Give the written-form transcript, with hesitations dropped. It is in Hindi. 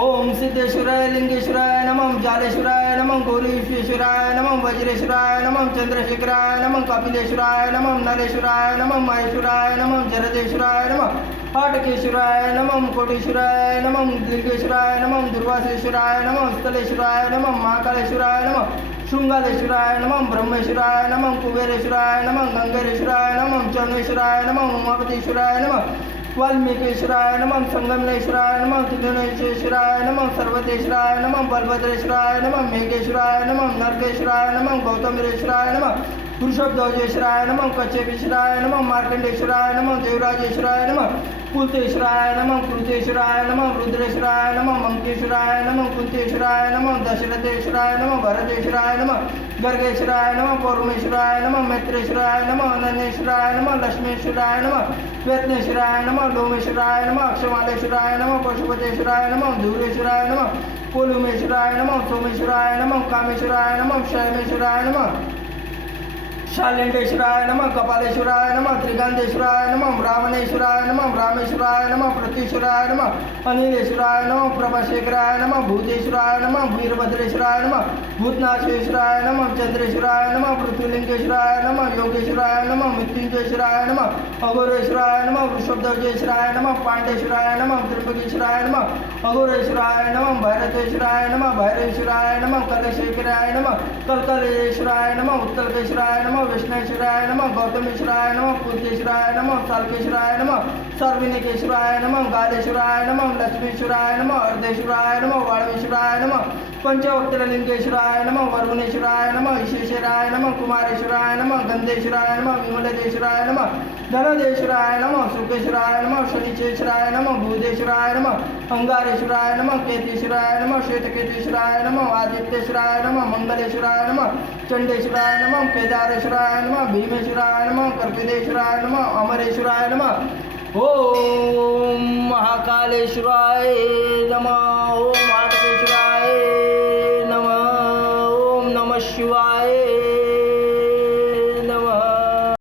ओम सिद्धेश्वराय लिंगेश्वराय नमः जालेश्वराय नमः गौरीश्वराय नमः वज्रेश्वराय नमः चंद्रशेखराय नमः कपिलेश्वराय नमः नरेश्वराय नमः महेश्वराय नमः जरदेश्वराय नमः हाटकेश्वराय नमः कोटेश्वराय नमः लिंगेश्वराय नमः दुर्वासेश्वराय नमः स्थलेश्वराय नमः महाकालेश्वराय नमः शृंगालेश्वराय नमः ब्रह्मेश्वराय नमः कुबेरेश्वराय नमः गंगेश्वराय नमः चरणेश्वराय नमः उमापतीश्वराय नमः वाल्मीकिश्वराय नमः संगमनेश्वराय नमः त्रिगुणेश्वराय नमः सर्वतेश्वराय नमः बलभद्रेश्वराय नमः मेघेश्वराय नमः नरकेश्वराय नमः गौतमेश्वराय नमः पुरुषोत्तमेश्वराय नमः कच्छपेश्वराय नमः मार्कंडेश्वराय नमः देवराजेश्वराय नमः कुलतेश्वराय नमः कृतेश्वराय नमः रुद्रेश्वराय नमः मंकेश्वराय नमः कुंतेश्वराय नमः दशरथेश्वराय नमः भरतेश्वराय नमः गर्गेश्वराय नमः पौर्मेश्वराय नमः मैत्रेश्वराय नमः अनन्येश्वराय नमः लक्ष्मेश्वराय नमः व्यत्नेश्वराय नमः लोमेश्वराय नमः अक्षमालेश्वराय नमः पशुपतेश्वराय नमः धूरेश्वराय नमः पोलुमेश्वराय नमः सोमेश्वराय नमः कामेश्वराय नमः शैमेश्वराय नमः शालेंडेश्वराय नमः कपालेश्वराय नमः त्रिगंधेश्वराय नमः ब्राह्मणेश्वराय नमः रामेश्वराय नमः प्रतीश्वराय नमः अनिलेश्वराय नमः प्रभाशेखराय नमः भूतेश्वराय नमः वीरभद्रेश्वराय नमः भूतनाथेश्वराय नमः चंद्रेश्वराय नमः पृथ्वीलिंगेश्वराय नमः योगेश्वराय नमः मृत्युंजयेश्वराय नमः अघोरेश्वराय नमः वृषभध्वजेश्वराय नमः पांडेश्वराय नमः त्रिपकेश्वराय नमः अघोरेश्वराय नमः भैरतेश्वराय नमः भैरवेश्वराय नमः कलेशेखराय नमः कलकलेश्वराय नमः उत्तरकेश्वराय नमः विष्णुश्वराय नमः गौतमेश्वराय नमः पूर्तेश्वराय नमः साल्केश्वराय नमः सर्विनिकेश्वराय नमः गालेश्वराय नमः लक्ष्मीश्वराय नमः अर्धेश्वराय नमः वाणवेश्वराय नमः पंचवक्त्रलिंगेश्वराय नमः वरुणेश्वराय नमः ईशेश्वराय नमः कुमारेश्वराय नमः गंधेश्वराय नमः विमलेश्वराय नमः धनदेश्वराय नमः सुकेश्वराय नमः शनिचेश्वराय नमः भूदेश्वराय नमः अंगारेश्वराय नमः केतेश्वराय नमः श्वेतकेतेश्वराय नमः आदित्येश्वराय नमः मंगलेश्वराय नमः चंडेश्वराय नमः केदारेश्वराय नमः भीमेश्वराय नमः कर्कटेश्वराय नमः अमरेश्वराय नमः ओम महाकालेश्वराय नमः।